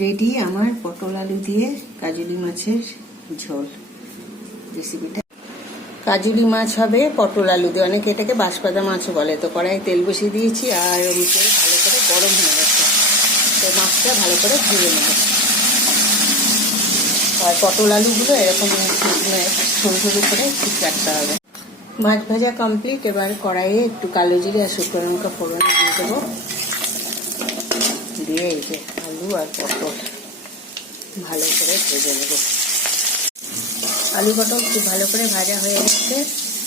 Ready আমার পটল আলু দিয়ে কাজুলি মাছের ঝোল রেসিপিটা। কাজুলি মাছ হবে পটল আলু দিয়ে, অনেকে এটাকে বাঁশপাতা মাছও বলে। তো কড়াই তেল বসিয়ে দিয়েছি আর তেল ভালো করে গরম হয়ে গেছে, তো মাছটা ভালো করে ভেজে নেব। আর পটল আলুগুলো এরকম সরু সরু করে ঠিক রাখতে হবে। মাছ ভাজা কমপ্লিট। এবার কড়াইয়ে একটু কালো জিরে আর শুকনো লঙ্কা ফোড়ন দিয়ে দেবো, দিয়ে এই যে আলু আর পটল ভালো করে ভেজে নেব। আলু পটল খুব ভালো করে ভাজা হয়ে গেছে।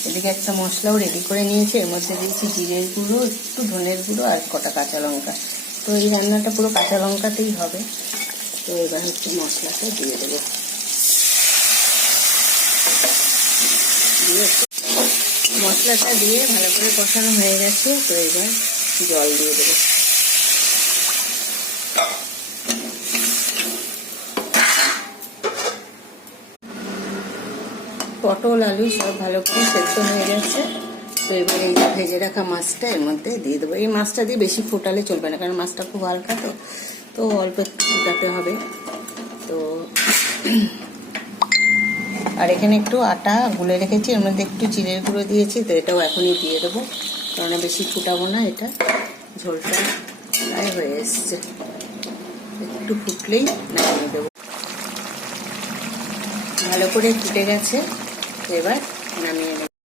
এদিকে একটা মশলাও রেডি করে নিয়েছি, এর মধ্যে দিয়েছি জিরের গুঁড়ো, একটু ধনের গুঁড়ো আর কটা কাঁচা লঙ্কা। তো এই রান্নাটা পুরো কাঁচা লঙ্কাতেই হবে। তো এবার হচ্ছে মশলাটা দিয়ে দেবো, দিয়ে মশলাটা দিয়ে ভালো করে কষানো হয়ে গেছে। তো এবার জল দিয়ে দেবো। পটল আলু সব ভালো করে সেদ্ধ হয়ে গেছে। তো এবার এই যে ভেজে রাখা মাছটা এর মধ্যে দিয়ে দেবো। এই মাছটা দিয়ে বেশি ফোটালে চলবে না, কারণ মাছটা খুব হালকা, তো অল্প একটু ফোটাতে হবে। তো আর এখানে একটু আটা গুলে রেখেছি, এর মধ্যে একটু জিরের গুঁড়ো দিয়েছি। তো এটাও এখনই দিয়ে দেবো, কারণ বেশি ফুটাবো না। এটা ঝোলটা প্রায় হয়ে এসছে, একটু ফুটলেই নামিয়ে দেবো। ভালো করে ফুটে গেছে, এবার নামিয়ে নেব।